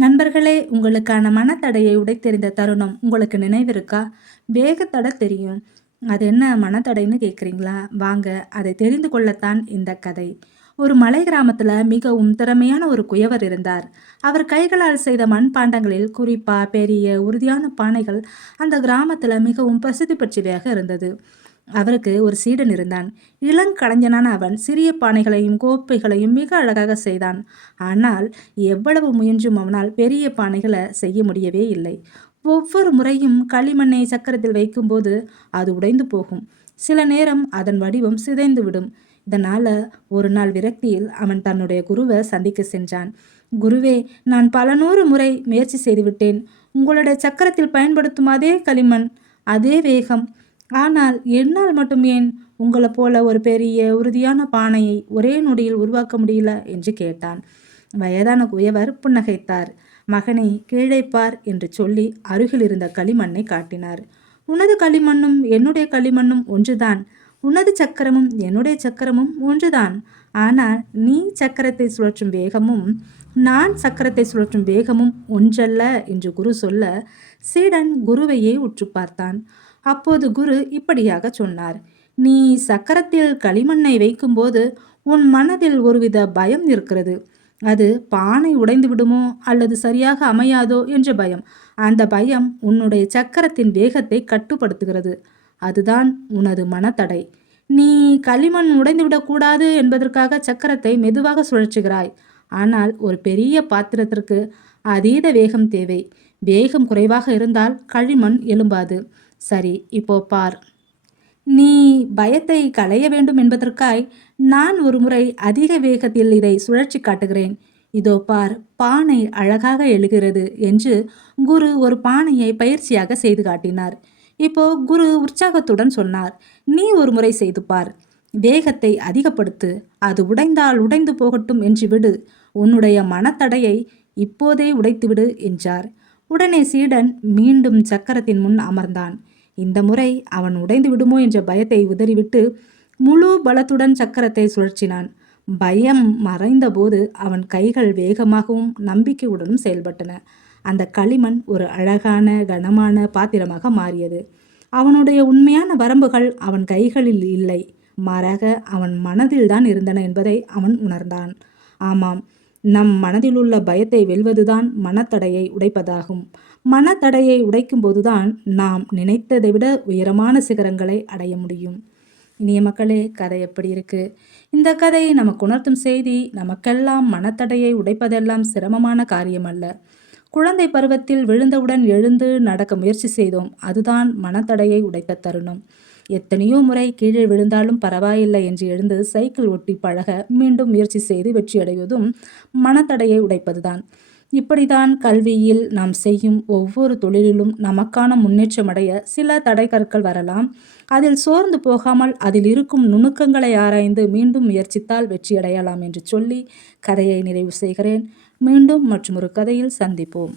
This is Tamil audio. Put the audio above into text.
நண்பர்களே, உங்களுக்கான மனத்தடையை உடைத்தெறிந்த தருணம் உங்களுக்கு நினைவிருக்கா? வேகத்தடை தெரியும். அது என்ன மனத்தடைன்னு கேட்குறீங்களா? வாங்க, அதை தெரிந்து கொள்ளத்தான் இந்த கதை. ஒரு மலை கிராமத்துல மிகவும் திறமையான ஒரு குயவர் இருந்தார். அவர் கைகளால் செய்த மண்பாண்டங்களில், குறிப்பா பெரிய உறுதியான பானைகள் அந்த கிராமத்துல மிகவும் பிரசித்தி பெற்றவையாக இருந்தது. அவருக்கு ஒரு சீடன் இருந்தான். இளங்கலைஞனான அவன் சிறிய பானைகளையும் கோப்பைகளையும் மிக அழகாக செய்தான். ஆனால் எவ்வளவு முயன்றும் அவனால் பெரிய பானைகளை செய்ய முடியவே இல்லை. ஒவ்வொரு முறையும் களிமண்ணை சக்கரத்தில் வைக்கும்போது அது உடைந்து போகும். சில நேரம் அதன் வடிவம் சிதைந்து விடும். இதனால ஒரு நாள் விரக்தியில் அவன் தன்னுடைய குருவை சந்திக்க சென்றான். குருவே, நான் பல நூறு முறை முயற்சி செய்துவிட்டேன். உங்களுடைய சக்கரத்தில் பயன்படுத்தும் அதே களிமண், அதே வேகம், ஆனால் என்னால் மட்டும் ஏன் உங்களைப் போல ஒரு பெரிய உறுதியான பானையை ஒரே நொடியில் உருவாக்க முடியல என்று கேட்டான். வயதான குயவர் புன்னகைத்தார். மகனே, கீழே பார் என்று சொல்லி அருகில் இருந்த களிமண்ணை காட்டினார். உனது களிமண்ணும் என்னுடைய களிமண்ணும் ஒன்றுதான். உனது சக்கரமும் என்னுடைய சக்கரமும் ஒன்றுதான். ஆனால் நீ சக்கரத்தை சுழற்றும் வேகமும் நான் சக்கரத்தை சுழற்றும் வேகமும் ஒன்றல்ல என்று குரு சொல்ல, சீடன் குருவையே உற்று பார்த்தான். அப்போது குரு இப்படியாக சொன்னார். நீ சக்கரத்தில் களிமண்ணை வைக்கும்போது உன் மனதில் ஒருவித பயம் இருக்கிறது. அது பானை உடைந்து விடுமோ அல்லது சரியாக அமையாதோ என்ற பயம். அந்த பயம் உன்னுடைய சக்கரத்தின் வேகத்தை கட்டுப்படுத்துகிறது. அதுதான் உனது மனத்தடை. நீ களிமண் உடைந்துவிடக்கூடாது என்பதற்காக சக்கரத்தை மெதுவாக சுழற்றுகிறாய். ஆனால் ஒரு பெரிய பாத்திரத்திற்கு அதீத வேகம் தேவை. வேகம் குறைவாக இருந்தால் களிமண் எழும்பாது. சரி, இப்போ பார். நீ பயத்தை களைய வேண்டும் என்பதற்காய் நான் ஒரு முறை அதிக வேகத்தில் இதை சுழற்சி காட்டுகிறேன். இதோ பார், பானை அழகாக எழுகிறது என்று குரு ஒரு பானையை பயிற்சியாக செய்து காட்டினார். இப்போ குரு உற்சாகத்துடன் சொன்னார். நீ ஒரு முறை செய்து பார். வேகத்தை அதிகப்படுத்து. அது உடைந்தால் உடைந்து போகட்டும் என்று விடு. உன்னுடைய மனத்தடையை இப்போதே உடைத்துவிடு என்றார். உடனே சீடன் மீண்டும் சக்கரத்தின் முன் அமர்ந்தான். இந்த முறை அவன் உடைந்து விடுமோ என்ற பயத்தை உதறிவிட்டு முழு பலத்துடன் சக்கரத்தை சுழற்றினான். பயம் மறைந்தபோது அவன் கைகள் வேகமாகவும் நம்பிக்கையுடனும் செயல்பட்டன. அந்த களிமண் ஒரு அழகான கனமான பாத்திரமாக மாறியது. அவனுடைய உண்மையான வரம்புகள் அவன் கைகளில் இல்லை, மாறாக அவன் மனதில்தான் இருந்தன என்பதை அவன் உணர்ந்தான். ஆமாம், நம் மனதிலுள்ள பயத்தை வெல்வதுதான் மனத்தடையை உடைப்பதாகும். மனத்தடையை உடைக்கும் போதுதான் நாம் நினைத்ததை விட உயரமான சிகரங்களை அடைய முடியும். இனிய மக்களே, கதை எப்படி இருக்கு? இந்த கதை நமக்கு உணர்த்தும் செய்தி, நமக்கெல்லாம் மனத்தடையை உடைப்பதெல்லாம் சிரமமான காரியம் அல்ல. குழந்தை பருவத்தில் விழுந்தவுடன் எழுந்து நடக்க முயற்சி செய்தோம். அதுதான் மனத்தடையை உடைத்த தருணம். எத்தனையோ முறை கீழே விழுந்தாலும் பரவாயில்லை என்று எழுந்து சைக்கிள் ஓட்டி பழக மீண்டும் முயற்சி செய்து வெற்றியடைவதும் மனத்தடையை உடைப்பதுதான். இப்படிதான் கல்வியில் நாம் செய்யும் ஒவ்வொரு தொழிலிலும் நமக்கான முன்னேற்றமடைய சில தடைக்கற்கள் வரலாம். அதில் சோர்ந்து போகாமல் அதில் இருக்கும் நுணுக்கங்களை ஆராய்ந்து மீண்டும் முயற்சித்தால் வெற்றியடையலாம் என்று சொல்லி கதையை நிறைவு செய்கிறேன். மீண்டும் மற்றொரு கதையில் சந்திப்போம்.